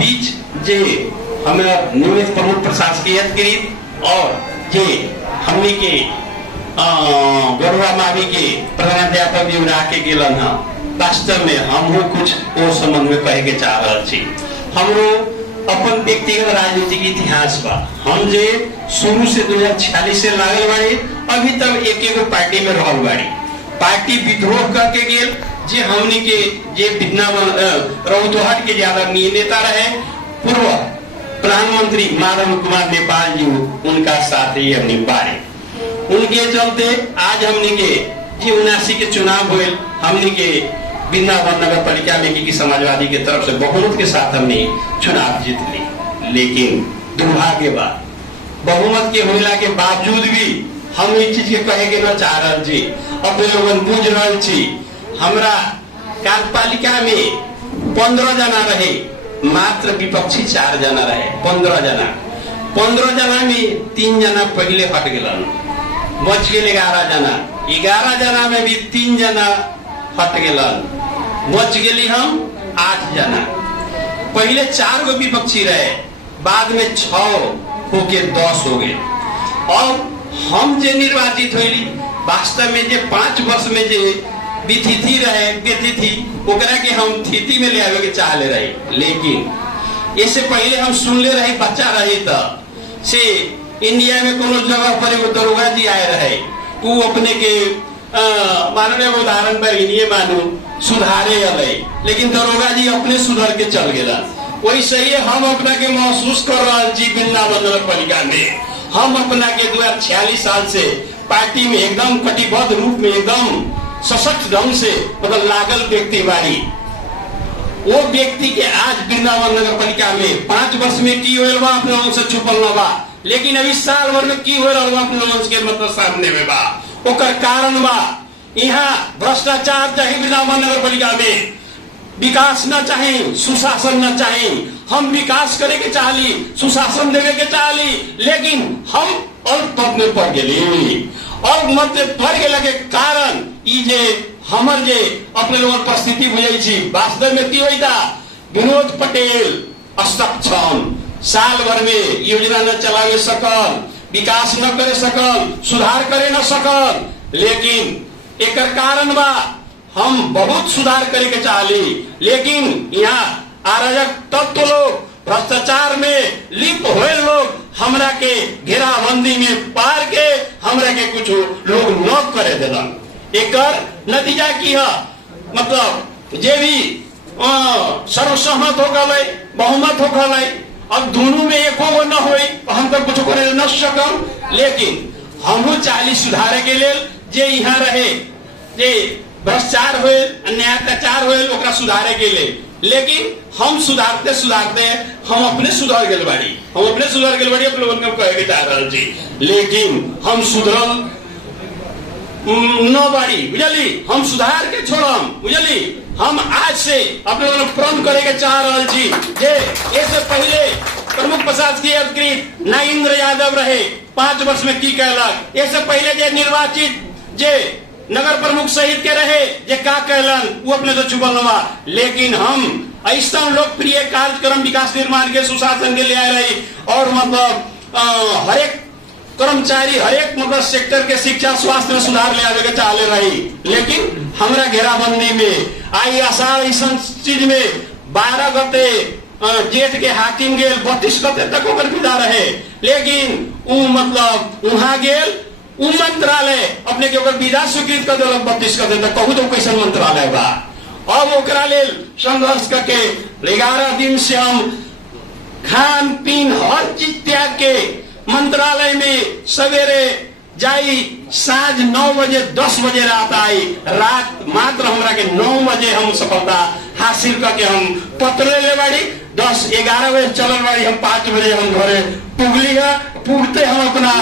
बीच जे हमें निमित्त प्रमुख प्रशासकीय अधिकृत और जे हमने के गौरवा मावी के प्रधानाध्यापक जी रह के गेलन है। वास्तव में हम कुछ वो संबंध में कहे के चाह रहा छी। हमरो अपन व्यक्तिगत राजनीतिक इतिहास बा। हम जे शुरू से 2046 से लागल बाड़ी, अभी तक एक पार्टी में रहल बाड़ी। पार्टी विद्रोह करके गेल जे हमनी के जे रौतहट के ज्यादा नेता रहे पूर्व प्रधानमंत्री माधव कुमार नेपाल जी, उनका साथ ही हमनी बारे। उनके चलते आज हमनी के जे 79 के चुनाव हुए, हमनी के वृंदावन नगर पालिका में की समाजवादी के तरफ से बहुमत के साथ हमने चुनाव जीत ली। लेकिन दुर्भाग्य बात बहुमत के होला के बावजूद भी हम इस चीज के कहे के न चाह रहे जी। अपने लोगन बुझ रहे छी, हमरा कार्यपालिका में 15 जना रहे, मात्र विपक्षी 4 जना रहे। 15 जना में 3 जना पहले हट गलन, बच गए 11 जना। 11 जना में भी 3 जना हट गलन, बच गए हम 8 जना। पहले 4 गो विपक्षी रहे, बाद में 6 होके 10 हो गए। और हम जे निर्वाचित हुई, वास्तव में जे 5 वर्ष में जे वितिथि रहे व्यतिथि ओकरा के हम थिति में ले आवे के चाहले रहे। लेकिन इससे पहले हम सुन ले रहे, बच्चा रहे तो से इंडिया में कोनो जगह पर एगो दरोगा जी आए रहे, वो अपने के मानने उदाहरण पर इन्हें मानू सुधारे अले, लेकिन दरोगा जी अपने सुधर के चल गया। वैसे ही हम अपना के महसूस कर रहा जी वृंदावन नगर पालिका में। हम अपना के 2046 साल से पार्टी में एकदम कटिबद्ध रूप में एकदम सशक्त ढंग से मतलब लागल व्यक्ति बारी। वो व्यक्ति के आज वृंदावन नगर पालिका में 5 वर्ष में की होल बा अपने लोगों से छुपल न बा, लेकिन अभी साल भर में की हो रहा बा अपने लोगों के मतलब सामने में बा। ओकर कारण बा यहाँ भ्रष्टाचार चाहे वृंदावन नगर पालिका में, विकास न चाहे, सुशासन न चाहे। हम विकास करे के चाहली, सुशासन देवे के चाहली, लेकिन हम अल्प पद में पड़ गए। और मत पड़ गए के कारण ई जे हमर जे अपने लोग परिस्थिति बुझे छी, वास्तव में की होइता विनोद पटेल असक्षम, साल भर में योजना न चलावे सकल, विकास न करे सकल, सुधार करे न सकल। लेकिन एक कारण बा हम बहुत सुधार करे के चाहली, लेकिन यहाँ अराजक तत्व लोग, भ्रष्टाचार में लिप्त हुए लोग हमरा के घेराबंदी में पार के हमरा के कुछ लोग न करे देलन। एकर नतीजा की है, मतलब जे भी सर्वसम्मत हो गए, बहुमत हो गए, अब दोनों में एको गो न होई, हम तो कुछ करे न सकम। लेकिन हमहू चाहली सुधारे के लिए जे यहाँ रहे, जे भ्रष्टाचार हुए, अन्यायचार हुए, ओकरा सुधारे के लिए। लेकिन हम सुधारते सुधारते हम अपने सुधर गए बाड़ी, अपने लोगों को कहे के चाह रहा जी। लेकिन हम सुधरल न बाड़ी, बुझली, हम सुधार के छोड़म, बुझली। हम आज से अपने लोगों को प्रण करे के चाह रहा जी जे इससे पहले प्रमुख प्रशासकीय अधिकृत नागेंद्र यादव रहे, 5 वर्ष में की कहलक। इससे पहले जे निर्वाचित जे नगर प्रमुख सहित के रहे जे का कहलन, वो अपने तो छुपल न बा। लेकिन हम ऐसा लोकप्रिय कार्यक्रम विकास निर्माण के सुशासन के लिए आए रही, और मतलब हर एक कर्मचारी, हर एक मतलब सेक्टर के शिक्षा स्वास्थ्य में सुधार ले आवे के चाहले रही। लेकिन हमरा घेराबंदी में आई आषाढ़ ऐसा चीज में 12 गते जेठ के हाकिम गेल, 32 गते तक ओकर विदा रहे। लेकिन उ मतलब वहां गेल, उ मंत्रालय अपने के ओकर विदा स्वीकृत कर दिलक 32 गते तक। कहू तो कैसन मंत्रालय बा। अब ओकरा लेल संघर्ष करके 11 दिन से हम खान पीन हर चीज त्याग के मंत्रालय में सवेरे जाई, साँझ 9 बजे 10 बजे रात आई, रात मात्र हमरा के 9 बजे हम सफलता हासिल करके हम पत्र ले बाड़ी। 10-11 बजे चलल बाड़ी, हम 5 बजे हम घरे पुगली है। पुगते हम अपना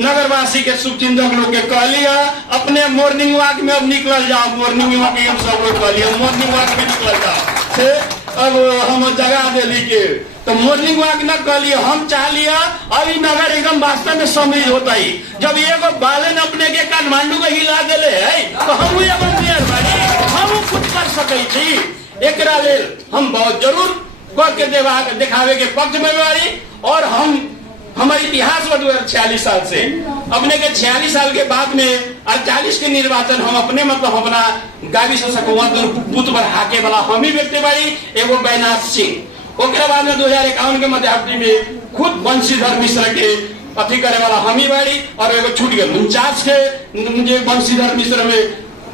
नगरवासी के शुभचिंतक लोग के कहली है अपने मॉर्निंग वॉक में अब निकल जाओ। मॉर्निंग वॉक हम सब लोग कहलिए मॉर्निंग वॉक में निकल जाओ। अब हम जगह दिल्ली के तो मॉर्निंग वॉक न कहलिए, हम चाह लिया अभी नगर एकदम वास्तव में समृद्ध होता ही। जब एगो बालन अपने के काठमांडू में हिला दिले है तो हम हम कुछ कर सके छी। एकरा लेल हम बहुत जरूर के दिखावे के पक्ष में बाड़ी। और हम हमारे इतिहास में 2046 साल से अपने के 46 साल के बाद में 48 के निर्वाचन हम अपने मतलब अपना गावी से सकुआ बूथ पर हाके वाला हम ही व्यक्ति बाड़ी एगो बैनाथ सिंह। ओकरे बाद में 2051 के मध्यावधि में खुद बंशीधर मिश्र के अथी करे वाला हम ही बाड़ी। और एगो छूट गए 49 के बंशीधर मिश्र में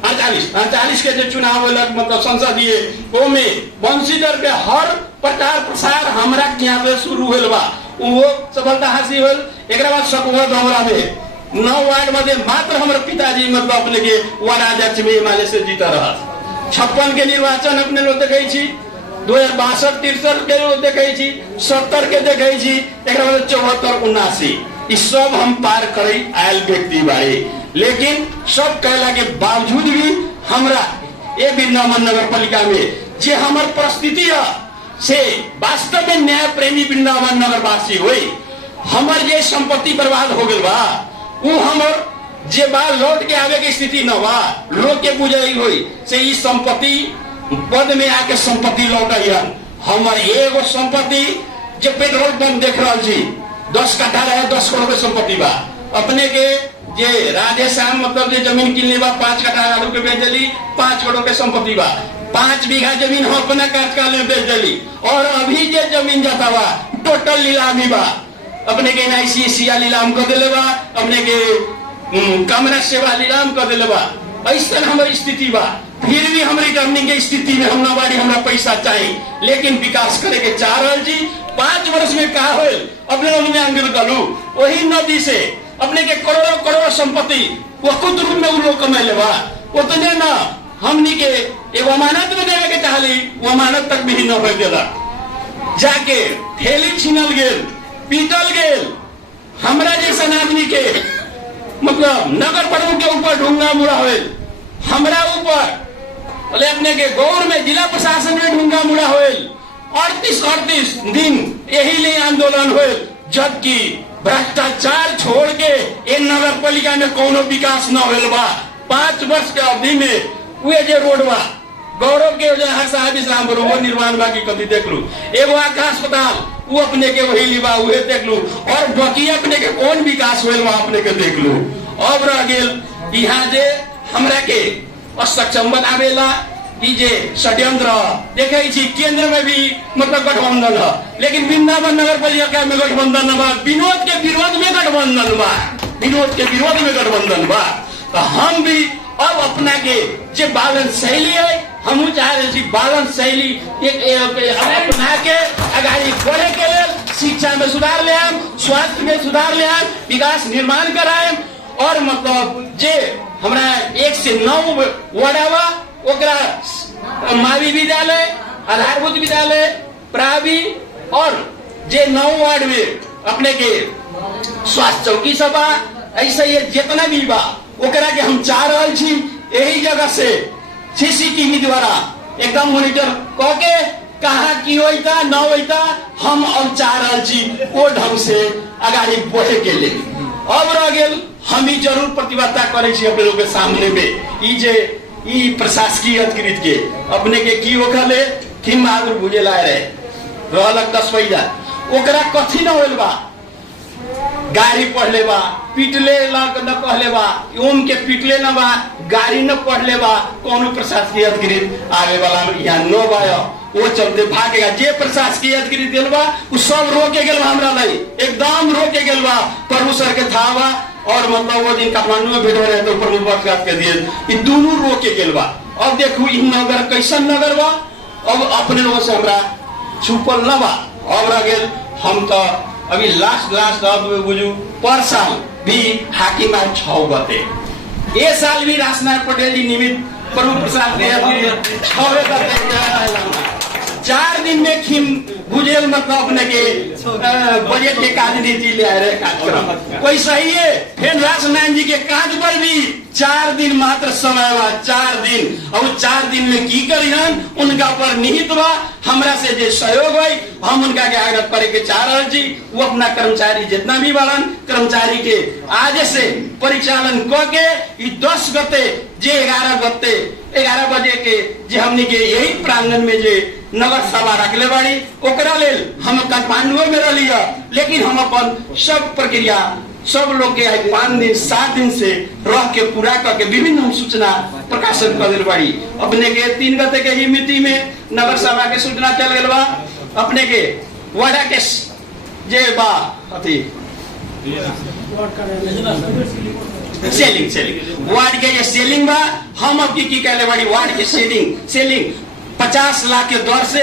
48 के जो चुनाव मतलब संसदीय वो में बंशीधर के हर प्रचार प्रसार हमरा यहाँ पे शुरू होल बा वो सफलता हासिल होल। एक बाद सकुआ हमरा में 9 वार्ड में मात्र हमारे पिताजी मतलब अपने के वार्ड अध्यक्ष में हिमालय से जीता रहा। 56 के निर्वाचन अपने लोग देखे 2062-63 के लोग देखे 70 के देखे 74-79 इस सब हम पार करे आयल व्यक्ति बारे। लेकिन सब कहला के बावजूद भी हमरा ये वृंदावन नगर पालिका में जे हमार परिस्थिति से वास्तव में न्याय प्रेमी वृंदावन नगर वासी हुई हमार ये संपत्ति बर्बाद हो गई बा वो हमार जे बाल लौट के आवे की स्थिति न बा लोग के बुझाई हुई से इस संपत्ति पद में आके संपत्ति लौटाइया। हमार एगो संपत्ति जो पेट्रोल पंप देख रहा जी 10 कट्ठा रहे 10 करोड़ के संपत्ति बा अपने के जे राधेश्याम मतलब जे जमीन किनले बा 5 कट्ठा आलू के बेच दिली 5 करोड़ के संपत्ति बा 5 बीघा जमीन हम अपना कार्यकाल में बेच दिली। और अभी जे जमीन जाता बा टोटल नीलामी बा अपने के NICC नीलाम कर दिले बा अपने के कमरा सेवा नीलाम कर दिले बा। ऐसा हमारी स्थिति बा फिर भी हमारी रिटर्निंग के स्थिति में हम ना बाड़ी हमरा पैसा चाहिए लेकिन विकास करे के चाह रहे जी 5 वर्ष में कहा हो अपने अंगिल कलू वही नदी से अपने के करोड़ों करोड़ संपत्ति वो खुद रूप में लोग कमा लेवा उतने ना हमनी के एगो अमानत में देवे के चाहली वो अमानत तक भी न हो देला जाके थैली छीनल गेल पीटल गेल। हमरा जैसा आदमी के मतलब नगर प्रमुख के ऊपर ढूंगा मुड़ा हो हमरा ऊपर बोले अपने के गौर में जिला प्रशासन में ढूंगा मुड़ा हो 38 दिन यही लिए आंदोलन हो जबकि भ्रष्टाचार छोड़ के ये नगर पालिका में कोनो विकास न होल बा। 5 वर्ष के अवधि में वे जे रोड बा गौरव के विश्राम वो निर्माण बा की कभी देख लू एगो आँख अस्पताल वो अपने के वही लिबा उहे देख लू और बाकी अपने के कौन विकास होल बा अपने के देख लू। अब रह गेल यहाँ जे हमरा के असक्षम बनावेला कि जे षड्यंत्र देखे केंद्र में भी मतलब गठबंधन है लेकिन वृंदावन नगर पालिका में गठबंधन बा विनोद के विरोध में गठबंधन बा विनोद के विरोध में गठबंधन बा। तो हम भी अब अपना के जे बालन शैली है हम चाह रहे बालन शैली अपना के आगे बढ़े के लिए शिक्षा में सुधार ले आम स्वास्थ्य में सुधार ले आम विकास निर्माण कराए और मतलब जे हमरा 1 से 9 वार्डवा ओकरा मावी विद्यालय आधारभूत विद्यालय प्रावी और जे 9 वार्ड में अपने के स्वास्थ्य चौकी सभा ऐसे ये जितना भी बा ओकरा के हम चाह रहे छी यही जगह से CCTV द्वारा एकदम मॉनिटर क के कहा की होता न होता हम अब चाह रहे छी वो ढंग से आगे बढ़े के लिए। अब रह गेल हम ही जरूर प्रतिबद्धता करे छी अपने लोग के सामने में ई जे ई प्रशासकीय अधिकृत के अपने के की ओखले कि मागुर बुझे लाए रहे रहलक 10 पैसा ओकरा कथी न होल बा गाड़ी पढ़ले बा पीटले लग न कहले बा ओम के पीटले न बा गाड़ी न पढ़ले बा कोनो प्रशासकीय अधिकृत आगे वाला यहाँ न बा वो चलते भागेगा जे प्रशासकीय अधिकृत दिल बा उ सब रोके गेल बा हमरा लाई एकदम रोके गेल बा प्रभु सर के था बा और मतलब वो दिन काठमांडू में बैठे रहे तो प्रभु बख्तियार के दिए ये दोनों रोके गेल बा। अब देखू इ नगर कैसन नगर बा अब अपने लोगों से हमरा छुपल न बा। अब रह गेल हम तो अभी लास्ट अब बुझू पर साल भी हाकिम 6 गते ये साल भी राजनाथ पटेल जी निमित्त प्रभु प्रसाद 6 गते 4 दिन में खिम बुझेल मतलब अपने के बजट के कार्यनीति ले आए रहे कार्यक्रम कोई सही है। फिर राजनारायण जी के काज पर भी 4 दिन मात्र समय बा 4 दिन और 4 दिन में की करियन उनका पर निहित बा हमरा से जे सहयोग है हम उनका के आग्रह करे के चाह रहे जी वो अपना कर्मचारी जितना भी बालन कर्मचारी के आज से परिचालन क के 10 गते जे 11 बजे के जे हमने के यही प्रांगण में जे नगर सभा रखले बाड़ी, ओकरा लेल हम काठमांडू में रहिए, लेकिन हम अपन सब प्रक्रिया सब लोग के 5 दिन 7 दिन से रह के पूरा करके विभिन्न सूचना प्रकाशन कर दिल बाड़ी। अपने के 3 गते के ही मिति में नगर सभा के सूचना चल गल बा। अपने के वार्ड के जे बा अथी सेलिंग वार्ड के ये सेलिंग बा। हम अब की कहले बाड़ी वार्ड के सेलिंग 50 लाख के दर से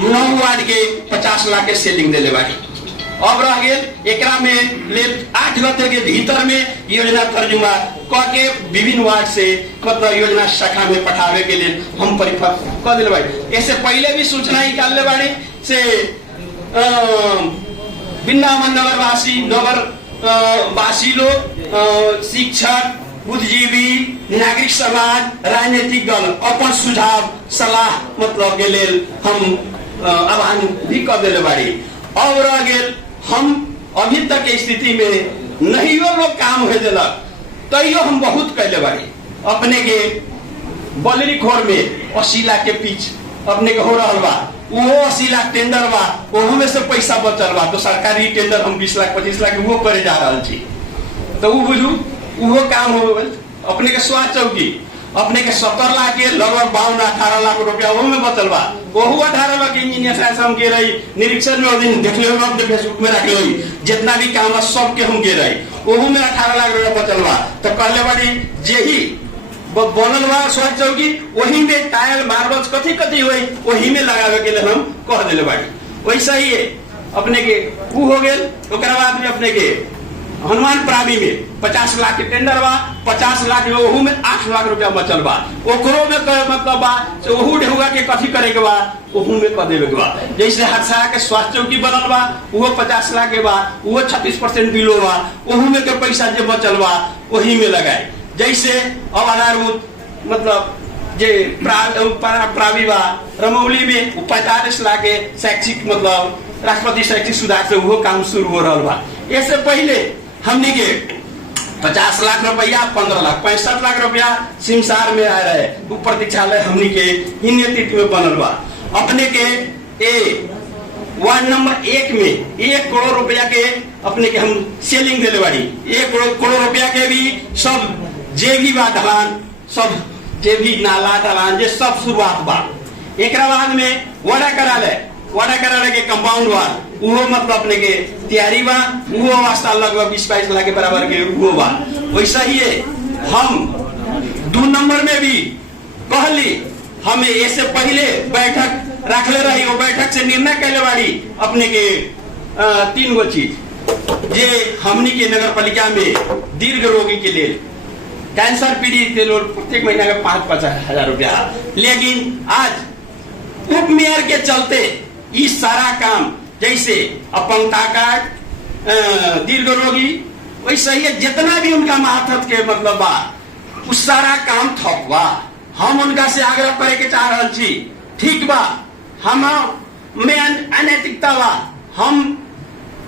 9 वार्ड के 50 लाख के सेलिंग देले बाड़ी। अब रह गेल एकरा में ले 8 गते के भीतर में योजना तर्जुमा क के विभिन्न वार्ड से मतलब योजना शाखा में पठावे के लिए हम परिपक्व कर दिले बाड़ी। इससे पहले भी सूचना निकालले बाड़ी से वृंदावन नगरवासी नगर वासी लोग शिक्षक बुद्धिजीवी नागरिक समाज राजनीतिक दल अपन सुझाव सलाह मतलब के लेल हम आह्वान भी कर दिले बाड़ी। अब रह गेल हम अभी तक के स्थिति में नहीं लोग काम हो दिलक तैयो हम बहुत कैले बाड़ी। अपने के बलरी खोर में 80 लाख के पिच अपने के हो रहा बा, वो 80 लाख टेंडर बा, ओहो में से पैसा बचल बा। तो सरकारी टेंडर हम 20 लाख 25 लाख वो करे जा रहा छी, तो वो बुझू वो काम हो गए। अपने के स्वास्थ्य चौकी अपने के 70 लाख के लगभग 52-18 लाख रुपया वो में बचल बा। वह 18 लाख इंजीनियर साहब हम के रही निरीक्षण में दिन देख ले फेसबुक में रखे हुई जितना भी काम है सब के हम के रही वह में 18 लाख रुपया बचल बा। तो कहले बाड़ी जे ही बनल बा स्वास्थ्य चौकी वही में टाइल मार्बल्स कथी कथी हुई वही में लगावे के लिए हम कह दिले बाड़ी। वैसा ही है अपने के वो हो गेल। ओकरा बाद में अपने के हनुमान प्रावी में 50 लाख के टेंडर बा, 50 लाख में ओहू में 8 लाख रुपया बचल बा। ओकरो में मतलब बा से ओहू ढेउगा के कथी करे के बा ओहू में कर देवे के बा। जैसे हादसा के स्वास्थ्य चौकी बनल बा वो 50 लाख के बा, वो 36% बिलो बा, ओहू में के पैसा जो बचल बा वही में लगाए। जैसे अब आधारभूत मतलब जे प्रावी बा रमौली में 45 लाख के शैक्षिक मतलब राष्ट्रपति शैक्षिक सुधार से वो काम शुरू हो रहा बा। इससे पहले हमने के 50 लाख रुपया 15 लाख 65 लाख रुपया सिमसार में आ रहे वो प्रतीक्षालय हमने के ही नेतृत्व में बनल बा। अपने के वार्ड नंबर 1 में 1 करोड़ रुपया के अपने के हम सेलिंग दिले बाड़ी। 1 करोड़ रुपया के भी सब जे भी बा ढलान सब जे भी नाला ढलान जे सब शुरुआत बा। एक बाद में वाड़ा कराले के कंपाउंड बा वो मतलब अपने के तैयारी बा वो वास्ता लगभग 20-22 लाख के बराबर के वो बा। वैसा ही है हम 2 नंबर में भी कहली हमें इससे पहले बैठक रखले रही। वो बैठक से निर्णय कैले बाड़ी अपने के 3 गो चीज जे हमनी के नगर पालिका में दीर्घ रोगी के लिए कैंसर पीड़ित के लोग प्रत्येक महीना में 5-5 हजार रुपया। लेकिन आज उप मेयर के चलते ये सारा काम जैसे अपंगता कार्ड दीर्घ रोगी वैसे ही जितना भी उनका माथत के मतलब बा उस सारा काम ठप बा। हम उनका से आग्रह करे के चाह रहा छी ठीक बा हम में अनैतिकता बा हम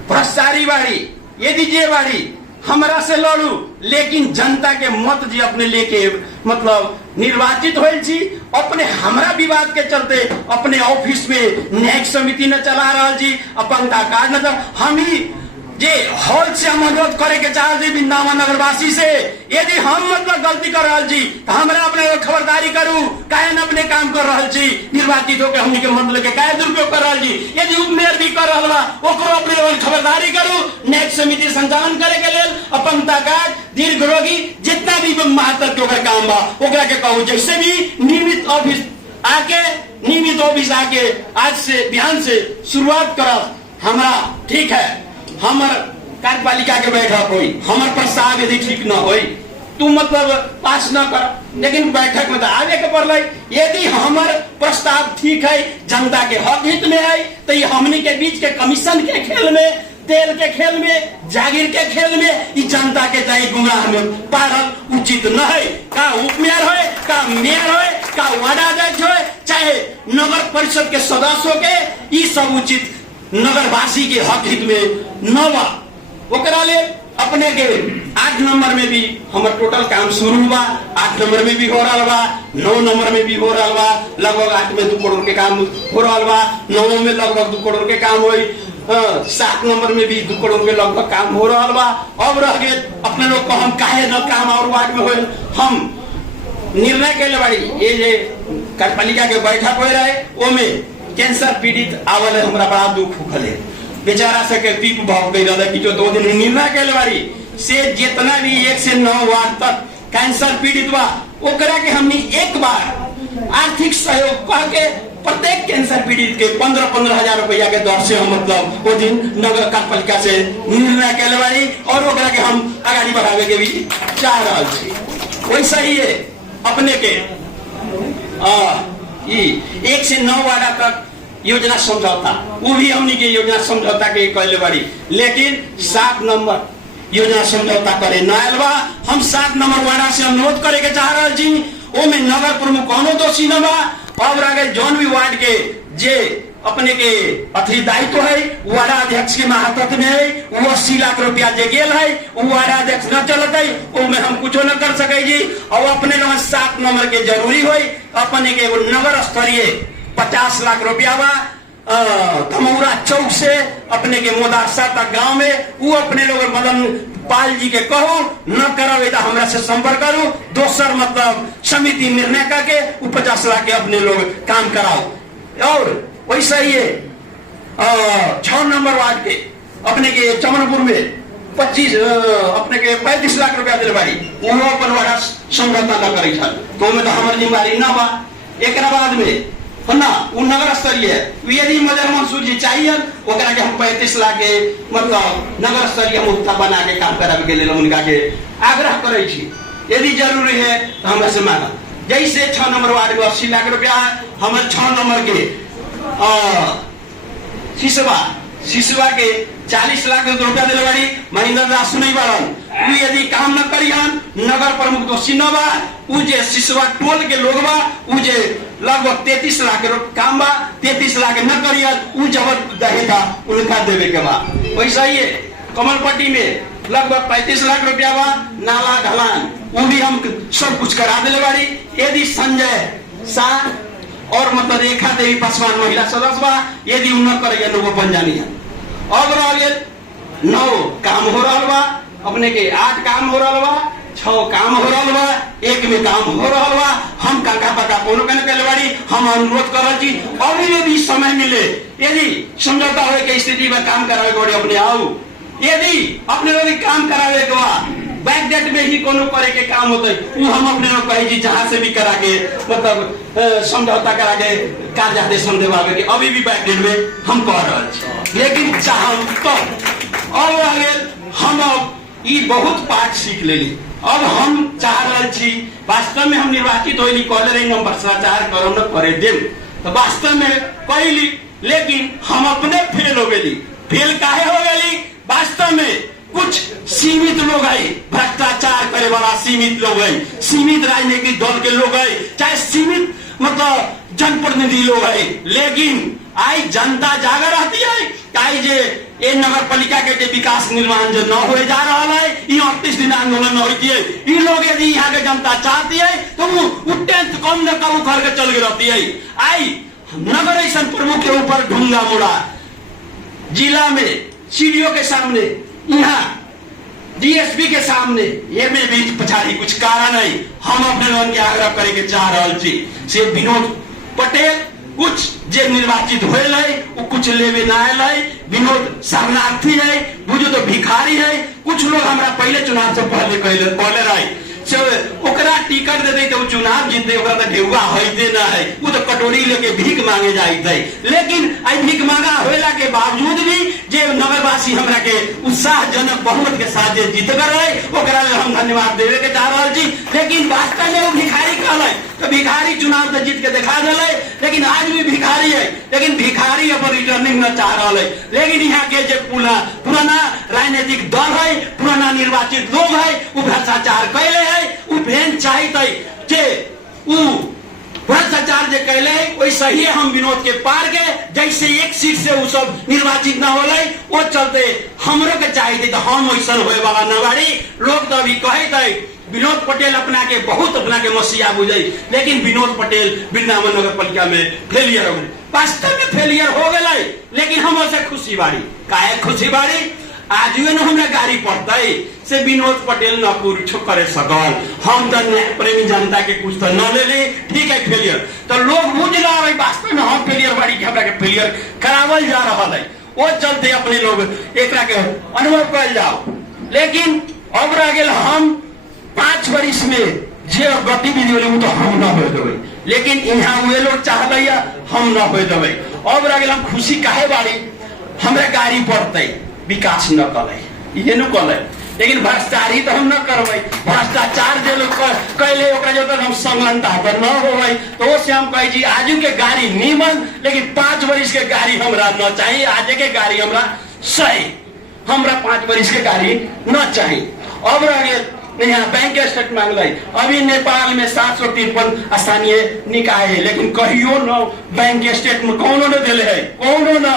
भ्रष्टाचारी बाड़ी यदि जे बाड़ी हमरा से लड़ू लेकिन जनता के मत जी अपने लेके मतलब निर्वाचित होल छी। अपने हमरा विवाद के चलते अपने ऑफिस में न्यायिक समिति न चला रहा जी अपंगता कार्ड न हम ही जे हॉल से हम अनुरोध करे के चाह जी वृंदावन नगरवासी से यदि हम मतलब गलती कर रहा जी तो हमरा अपने खबरदारी करू काहे न अपने काम कर रहा जी निर्वाचित होकर हमनी के मत लेके काहे दुरुपयोग कर रहा जी। यदि उप मेयर भी कर रहा बा ओकरो अपने खबरदारी करू न्यायिक समिति संचालन करे के लेल अपंगता कार्ड दीर्घ रोगी जितना भी महत्व के ओकर काम बा ओकरा के कहू जैसे भी नियमित ऑफिस आके आज से बिहान से शुरुआत करब हमरा ठीक है। हमार कार्यपालिका के बैठक हुई हमार प्रस्ताव यदि ठीक न हो तू मतलब पास न कर लेकिन बैठक में तो आगे के पड़ल। यदि हमार प्रस्ताव ठीक है जनता के हक हित में है तो ये हमनी के बीच के कमीशन के खेल में तेल के खेल में जागीर के खेल में ये जनता के चाहे गुमराह में पारल उचित न है। का उप मेयर हो का मेयर हो का वार्ड अध्यक्ष हो चाहे नगर परिषद के सदस्य हो के ये सब उचित नगरवासी के हक हित में न बा। ओकरा ले अपने के 8 नंबर में भी हमार टोटल काम शुरू हुआ, 8 नंबर में भी हो रहा बा, 9 नंबर में भी हो रहा बा, लगभग 8 में 2 करोड़ के काम हो रहा बा, 9 में लगभग 2 करोड़ के काम हुई, 7 नंबर में भी 2 करोड़ के लगभग काम हो रहा बा। अब रह गए अपने लोग को हम काहे न काम और वार्ड में हो, हम निर्णय के बाड़ी ये जे कार्यपालिका के बैठक हो रहे ओमे कैंसर पीड़ित आवल हमरा बड़ा दुख होखले, बेचारा सके पीप भाव गई रहा कि जो 2 दिन निर्णय के बाड़ी से जितना भी 1 से 9 वार्ड तक कैंसर पीड़ित बा ओकरा के हमने एक बार आर्थिक सहयोग कह के प्रत्येक कैंसर पीड़ित के 15-15 हजार रुपया के दर से हम मतलब वो दिन नगर कार्यपालिका से निर्णय के बाड़ी और ओकरा के हम आगे बढ़ावे के भी चाह रहा छी। वैसा ही है अपने के 1 से 9 वार्ड तक योजना समझौता, वो भी हमनी के योजना समझौता के कहले बाड़ी, लेकिन 7 नंबर योजना समझौता करे न आयल बा। हम 7 नंबर वार्ड से अनुरोध करे के चाह रहा छी, ओमे नगर प्रमुख कोनो दोषी न बा। अब रह जौन भी वार्ड के जे अपने के अथी दायित्व है वार्ड अध्यक्ष के महातत्व में है, वो 80 लाख रुपया जे गेल है वो वार्ड अध्यक्ष न चलत है, उसमें हम कुछ न कर सके जी। और अपने लोग 7 नंबर के जरूरी हो अपने के नगर स्तरीय 50 लाख रुपया बा धमौरा चौक से अपने के मोदारसा तक गांव में, वो अपने लोग मदन पाल जी के कहो न करो तो हमरा से संपर्क करो, दोसर मतलब समिति निर्णय करके वो 50 लाख के अपने लोग काम कराओ। और वैसा ही है 6 नंबर वार्ड के अपने के चमनपुर में 25 अपने के 35 लाख रुपया दिल बाड़ी, वो अपन वार्ड समझौता न करे तो में तो हमारी जिम्मेदारी न बा। एक बाद में है ना वो नगर स्तरीय यदि मदर मंसूर जी चाहिए ओकरा के हम 35 लाख के मतलब नगर स्तरीय मुद्दा बना के काम करावे के लिए उनका के आग्रह करे छी। यदि जरूरी है तो हमरा से मांगा। जैसे 6 नंबर वार्ड में 80 लाख रुपया हमारे 6 नंबर के सिसवा के 40 लाख रुपया दिले बाड़ी महेंद्र दास सुनई बाड़न, यदि काम न करियन नगर प्रमुख दोषी न बा, उ जे सिसवा टोल के लोग बा उ जे लगभग 33 लाख काम बा 33 लाख न करियन उ जबर दहेगा उनका देवे के बा। वैसा ही कमलपट्टी में लगभग 35 लाख रुपया बा नाला ढलान, वो भी हम सब कुछ करा दिले बाड़ी। यदि संजय शाह और मतलब रेखा देवी पासवान महिला सदस्य बा यदि न करेगा लोग बन जानी है। अब रह गए 9 काम हो रहा बा, अपने के 8 काम हो रहा बा, 6 काम हो रहा बा, 1 में काम हो रहा बा। हम काका पका कोनो के बाड़ी हम अनुरोध कर रही और यदि समय मिले यदि समझौता हो के स्थिति में काम करावे गोड़े अपने आओ, यदि अपने लोग काम करावे के बा बैक डेट में ही कोनो करे के काम होते वो हम अपने लोग कहे जी जहां से भी करा के मतलब समझौता करा के कार्यादेश देवावे के अभी भी बैक डेट में हम कह रहे, लेकिन चाहम तो और आगे हम अब ये बहुत पाठ सीख लेली। अब हम चाह रहे छी वास्तव में हम निर्वाचित होली कहले रही हम भ्रष्टाचार करो न करे देम तो वास्तव में कहली, लेकिन हम अपने फेल हो गई। फेल काहे हो गई? वास्तव में कुछ सीमित लोग है भ्रष्टाचार करे वाला, सीमित लोग है, सीमित राजनीतिक दल के लोग है, चाहे सीमित मतलब जनप्रतिनिधि लोग है, लेकिन आई जनता जागा रहती है काई जे ये नगर पालिका के विकास निर्माण जो न हो जा रहा है, ये 38 दिन आंदोलन न होती है, ये लोग यदि यहाँ के जनता चाहती है तो वो टेंथ कम न कम घर के चल गई रहती है। आई नगर ऐसा प्रमुख के ऊपर ढूंगा मुड़ा जिला में सीडीओ के सामने यहाँ डीएसपी के सामने ये में भी पछाड़ी कुछ कारण है। हम अपने लोगों के आग्रह करे के चाह रहा छी से विनोद पटेल कुछ जे निर्वाचित होल है वो कुछ लेवे ना आयल है, विनोद शरणार्थी है, बुझो तो भिखारी है। कुछ लोग हमारा पहले चुनाव से पहले रहे से ओकरा टिकट दे दे तो चुनाव जीते ओकरा तो ढेउआ होते ना है, वो तो कटोरी लेके भीख मांगे जाते। लेकिन आई भीख मांगा होला के बावजूद भी जे नगरवासी हमरा के उत्साहजनक बहुमत के साथ जे जीत गए ओकरा हम धन्यवाद देवे के चाह रहा छी। लेकिन वास्तव में वो भिखारी कहले तो भिखारी चुनाव से जीत के दिखा दिले, लेकिन आज भी भिखारी है, लेकिन भिखारी अपन रिटर्निंग न चाह रहा है। लेकिन यहाँ के जो पुराना राजनीतिक दल है, पुराना निर्वाचित लोग है, वो भ्रष्टाचार कैले है, वो भेन चाहते जे भ्रष्टाचार जो कैले वैसे ही हम विनोद के पार के जैसे एक सीट से वो सब निर्वाचित न होले वो चलते हमरो के चाहिए तो हम वैसा होए वाला नवाड़ी लोग तो अभी कहे थे विनोद पटेल अपना के बहुत अपना के मसीहा बुझे लेकिन विनोद पटेल वृंदावन नगर पालिका में फेलियर हो गए वास्तव में फेलियर हो गए लेकिन हम से खुशी बाड़ी काहे खुशी बाड़ी आज हमरा गाड़ी पड़ता से विनोद पटेल न कुछ करे सकल हम तो प्रेमी जनता के कुछ तो न ले ले ठीक है फेलियर तो लोग बुझ रहा है वास्तव में हम फेलियर बाड़ी के हमरा के फेलियर करावल जा रहा है वो चलते अपने लोग एक के अनुभव कर जाओ लेकिन अब रह गए हम 5 वर्ष में जे गतिविधि हो तो हम न हो देवे लेकिन यहाँ वे लोग चाहते हम न हो देवे अब रह गए हम खुशी काहे बाड़ी हमरा गाड़ी पड़ते विकास न करे ये न करे लेकिन भ्रष्टाचारी तो हम न करवे भ्रष्टाचार जो लोग कैले जो तक हम समानता पर न होवे तो वो से हम कहे जी आजू के गाड़ी नीमन लेकिन 5 वर्ष के गाड़ी हमरा न चाहिए आज के गाड़ी हमरा सही हमरा 5 वर्ष के गाड़ी न चाहिए अब रह गए यहाँ बैंक स्टेट मांग रही अभी नेपाल में 753 स्थानीय निकाय है लेकिन कहियो न बैंक स्टेट में कौनो न दिले है कौनो न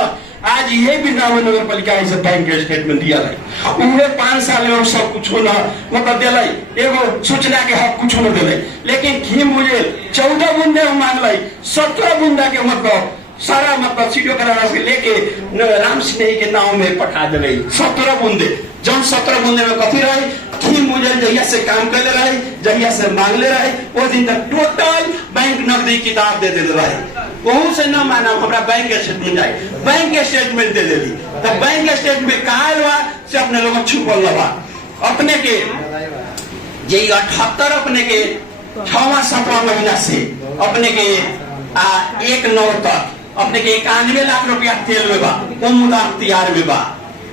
आज ये वृंदावन नगर पालिका से बैंक स्टेटमेंट दिया है 5 साल में सब कुछ होना मतलब दिल एगो सूचना के हक कुछ न दिले लेकिन घी मुझे 14 बूंदे मांग लाई 17 बूंदा के मतलब सारा मतलब सीडीओ कराना से लेके राम स्नेही के नाव में पठा दिले 17 बूंदे जब 17 बूंदे में कथी रहे घी मुझे जहिया से काम कर ले रहे जहिया से मांग ले रहे वो दिन तक टोटल बैंक नकदी किताब दे दे रहे वहू से न माना हमरा बैंक स्टेटमेंट जाए बैंक स्टेटमेंट दे देली तो बैंक स्टेटमेंट कहा हुआ से अपने लोग छुपल लगा अपने के जे 78 अपने के 6वां महीना से अपने के 1/9 तक अपने के 91 लाख रुपया तेल में बा वो मुद्दा अख्तियार में बा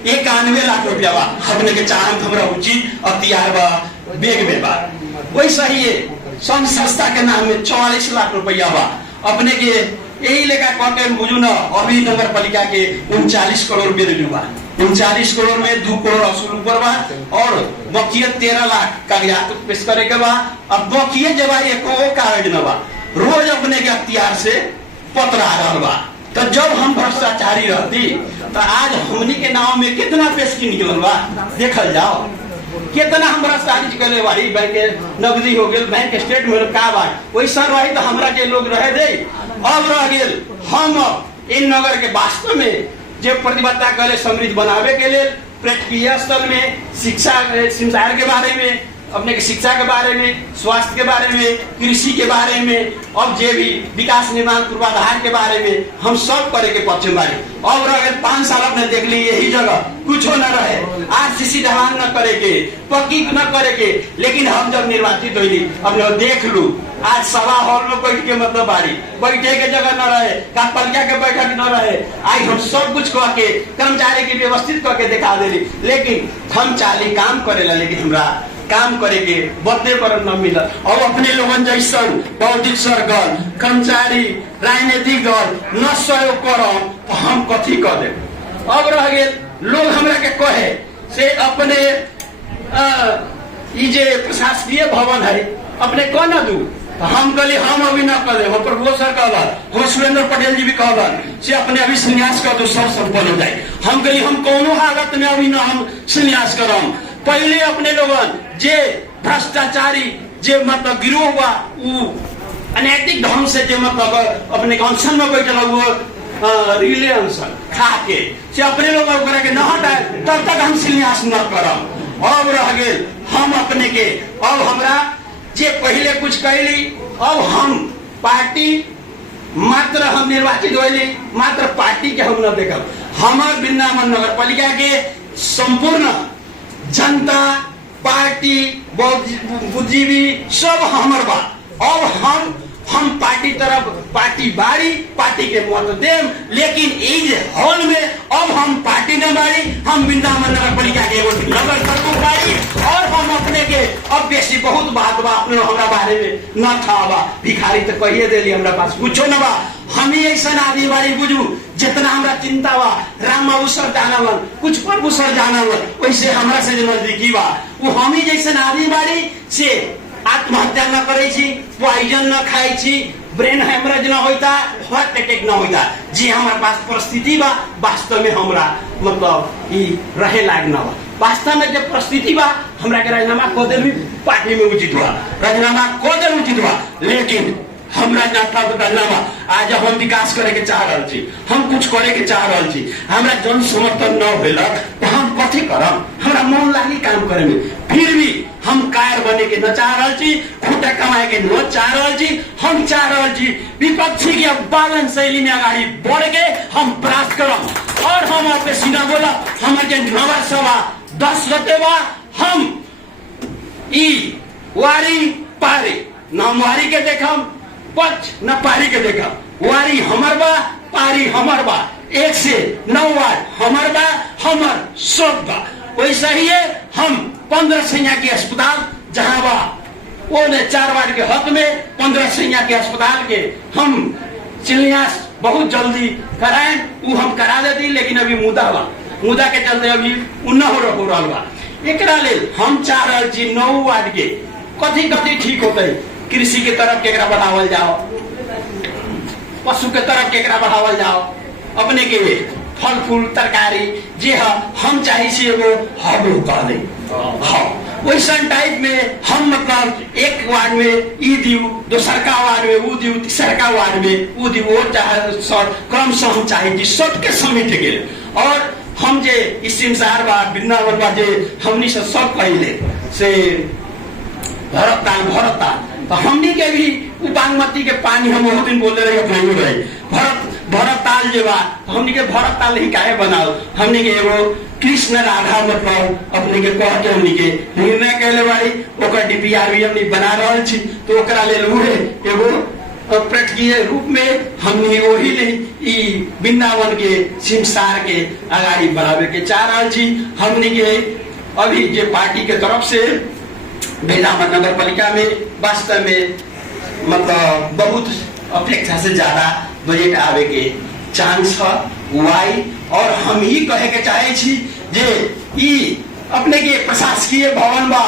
91 लाख रुपया बा अपने के चाहम हमरा उचित अख्तियार बा बेग में बा वैसा ही संघ संस्था के नाम में 44 लाख रुपया बा अपने के यही लेखा कहते बुझू न अभी नगर पालिका के 39 करोड़ बिल बा 39 करोड़ में 2 करोड़ असूल ऊपर बा और बकिया 13 लाख कागजात पेश करे के बा अब बकिया जब एको कागज न बा रोज अपने के अख्तियार से पत्र आ रहा बा तो जब हम भ्रष्टाचारी रहती तो आज हमनी के नाव में कितना पेश की निकल बा देखल जाओ कितना हमरा साजिश करे वाली बैंक नगदी हो गेल बैंक स्टेटमेंट का बा वैसा रही तो हमरा के लोग रहे दे अब रह गेल हम इन नगर के वास्तव में जो प्रतिबद्धता करे समृद्ध बनावे के लिए पर्यटकीय स्थल में शिक्षा संचार के बारे में अपने के शिक्षा के बारे में स्वास्थ्य के बारे में कृषि के बारे में अब जे भी विकास निर्माण पूर्वाधार के बारे में हम सब करे के पक्ष में अब अगर 5 साल अपने देख ली यही जगह कुछ न रहे आरसीसी ढलान न करे के पक्की न करे के लेकिन हम जब निर्वाचित हुई अपने देख लू आज सभा हॉल में बैठ के मतलब बाड़ी बैठे के जगह न रहे पालिका के बैठक न रहे आज हम सब कुछ कह के कर्मचारी की व्यवस्थित करके दिखा देली लेकिन हम चाली काम करेला लेकिन हमरा काम करे के बदले पर न मिला और अपने लोगन जैसा बौद्धिक सर्कल कर्मचारी राजनीतिक दल न सहयोग करम तो हम कथी कर दे अब रह गए लोग हमरा के कहे से अपने जे प्रशासकीय भवन है अपने कह न दू तो हम कहली हम अभी न कर हम प्रोफेसर कहलन हम सुरेंद्र पटेल जी भी कहलन से अपने अभी संन्यास कर दो सब संपन्न हो जाए हम कहली हम कोनो हालत में अभी न हम संन्यास करम पहले अपने लोगन जे भ्रष्टाचारी जे मतलब गिरोह हुआ वो अनैतिक ढंग से जे मतलब अपने अनशन में बैठल वो रिले अनशन खा के से अपने लोग के न हटाए तब तक हम संन्यास न करम अब रह गए हम अपने के अब हमरा जे पहले कुछ कैली अब हम पार्टी मात्र हम निर्वाचित होली मात्र पार्टी के हम न देखब हमार वृंदावन नगर पालिका के संपूर्ण जनता पार्टी बुद्धिजीवी सब हमर बा अब हम पार्टी तरफ पार्टी बाड़ी पार्टी के मत देम लेकिन इस हॉल में अब हम पार्टी न बाड़ी हम वृंदावन नगर पालिका के नगर सरकार बाड़ी और हम अपने के अब बेसी बहुत बात बा अपने हमरा बारे में न था बा भिखारी तो कहिए देली हमरा पास कुछो न बा हम ही ऐसा आदमी बाड़ी बुझू जितना हमरा चिंता बा राम बाबू सर जानवन कुछ प्रभु सर जानवन वैसे हमरा से नजदीकी बा वो हम ही जैसे आदमी बाड़ी से आत्महत्या न करे छी पॉइजन न खाई छी ब्रेन हेमरेज ना होता, हार्ट अटैक ना होता। जी हमारे पास परिस्थिति बा, वास्तव में हमरा मतलब ई रहे लायक ना बा। वास्तव में जब परिस्थिति बा हमरा के राजीनामा को दे भी पार्टी में उचित हुआ, राजीनामा को दे उचित हुआ। लेकिन हमरा राजीनामा आज हम विकास करे के चाह रहा छी, हम कुछ करे के चाह रहा छी, हमरा जन समर्थन न भेलक तो हम कथी करम? हमरा मन लागी काम करे में, फिर भी हम कायर बने के न चाह रहा छी, खुटा कमाए के न चाह रहा छी। हम चाह रहा छी विपक्षी के बालन शैली में आगाड़ी बढ़ के हम प्रयास करम। और हम आपके सीधा बोला हमारे जे नगर सभा 10 गते बा, हम ई वारी पारी न वारी के देखम, पक्ष न पारी के देखम। वारी हमर बा, पारी हमर बा, 1 से 9 वार्ड हमर बा, हमर सब बा। वैसा ही है हम 15 सैया के अस्पताल जहां बा वो 4 वार्ड के हक में 15 सैया के अस्पताल के हम शिलान्यास बहुत जल्दी कराएं, वो हम करा देती। लेकिन अभी मुद्दा बा, मुद्दा के चलते अभी न हो रहा बा। एकरा लेल हम चाह रहा छी 9 वार्ड के कथी कथी ठीक होते, कृषि के तरफ केकरा बढ़ावल जाओ, पशु के तरफ केकरा बढ़ावल जाओ, अपने के फल फूल तरकारी जे हम चाहिए छी एगो हब कर दे। हाँ वैसा टाइप में हम मतलब 1 वार्ड में ई दियो, दूसरका वार्ड में वो दियो, तीसरका वार्ड में वो दियो, वो चाहे शॉर्ट क्रमशः हम चाहिए शॉर्ट के समेट के। और हम जे सिमसार बा वृंदावन बा जे हमनी से सब पहले से भरता तो हमनी के भी बागमती के पानी हम बहुत दिन बोलते रहे अपने रहे भरत ताल जे बा हमनी के भरत ताल ही काहे बनाओ। हमनी के एगो कृष्ण राधा मतलब अपने के कह के हमनी के निर्णय कैले बाड़ी, ओकर डीपीआर भी हमनी बना रहल छी। तो ओकरा लेल उहे एगो प्रक्रिया रूप में हमनी वही ई वृंदावन के सिमसार के आगाड़ी बढ़ावे के चाह रहा छी। हमनी के अभी जे पार्टी के तरफ से बेलामा नगर पालिका में वास्तव में मतलब बहुत अपेक्षा से ज्यादा बजट आवे के चांस है वाई। और हम ही कहे के चाहे छी जे ई अपने के प्रशासकीय भवन बा,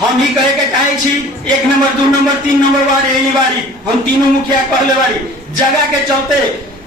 हम ही कहे के चाहे छी 1 नंबर 2 नंबर 3 नंबर वार्ड एली बारी हम तीनों मुखिया कहले बारी। जगह के चलते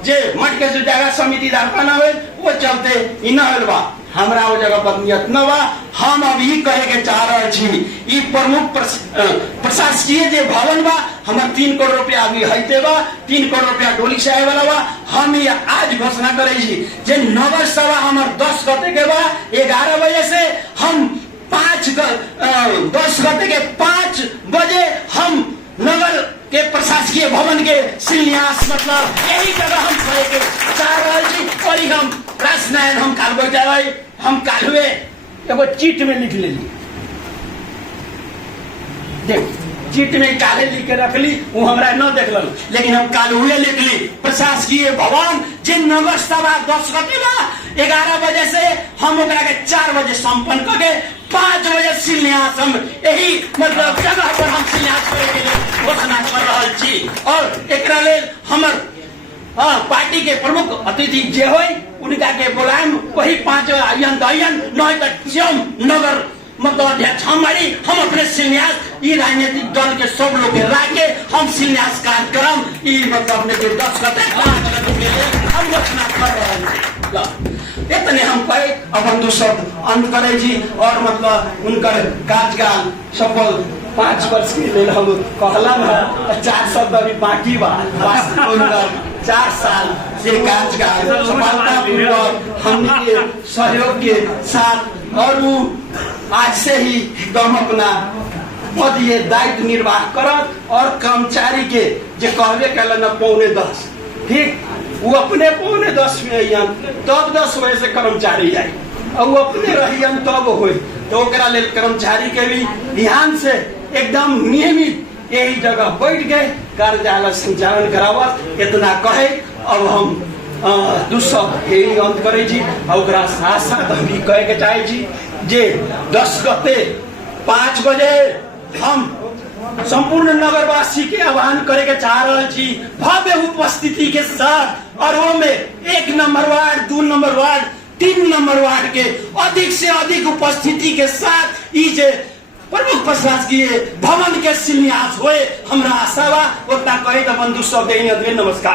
जे मठ के जो जगह समिति दाखना हुए वो चलते इ न होल बा, हमरा वो जगह पर नियत न बा। हम अभी कहे के चाह रहे छी ई प्रमुख प्रशासकीय जे भवन बा हमर 3 करोड़ रुपया अभी हईते बा, 3 करोड़ रुपया डोली से आए वाला बा। हम ये आज घोषणा करे छी जे नगर सभा हमर 10 गते के बा 11 बजे से हम 10 गते के 5 बजे हम नगर के प्रशासकीय भवन के शिलान्यास मतलब यही जगह हम करे के चाह रहे छी। और हम राजनायन हम काल बैठे हम कालुए एगो चिट में लिख लेली, देख चिट में काले लिख के रखली, वो हमरा न देखल, लेकिन हम कालुए लिख ली प्रशासकीय भवन जे नगर सभा 10 गते बा 11 बजे से हम ओकरा के 4 बजे संपन्न करके 5 बजे शिलान्यास हम यही मतलब जगह पर हम शिलान्यास करे के घोषणा कर रहल छी। और एकरा लेल हमर पार्टी के प्रमुख अतिथि जे होय उनका के बुलाएम, वही 5 आयन नहीं तो स्वयं नगर मतलब अध्यक्ष हमारी हम अपने शिलान्यास ई राजनीतिक दल के सब लोग के ला के हम शिलान्यास कार्यक्रम ई मतलब अपने के 10 गते 5 गते के लिए हम घोषणा कर रहे हैं। इतने हम कहे अब हम 2 शब्द अंत करे जी। और मतलब उनकर कार्यकाल सफल 5 वर्ष के लिए हम कहलन है, 4 शब्द अभी बाकी बा। 4 साल से कार्यकाल सफलतापूर्वक हमने के सहयोग के साथ और वो आज से ही एकदम अपना पद ये दायित्व निर्वाह करत। और कर्मचारी के जे कहबे कैलन 9:45 ठीक वो अपने 9:45 में अइयन, तब 10 बजे से कर्मचारी आई और वो अपने रहियन तब होई। तो ओकरा लेल कर्मचारी के भी ध्यान से एकदम नियमित यही जगह बैठ के कार्यालय संचालन करावत। इतना कहे अब हम 2 शब्द यही अंत करे छी। और साथ साथ हम भी कहे के चाहे छी जे 10 गते 5 बजे हम संपूर्ण नगरवासी के आह्वान करे के चाह रहे छी भव्य उपस्थिति के साथ। और वो में 1 number ward 2 number ward 3 number ward के अधिक से अधिक उपस्थिति के साथ ई जे प्रमुख प्रशासकीय भवन के शिलान्यास होए हमरा आशा बा। उतना कहे तो बंधु शब्द नमस्कार।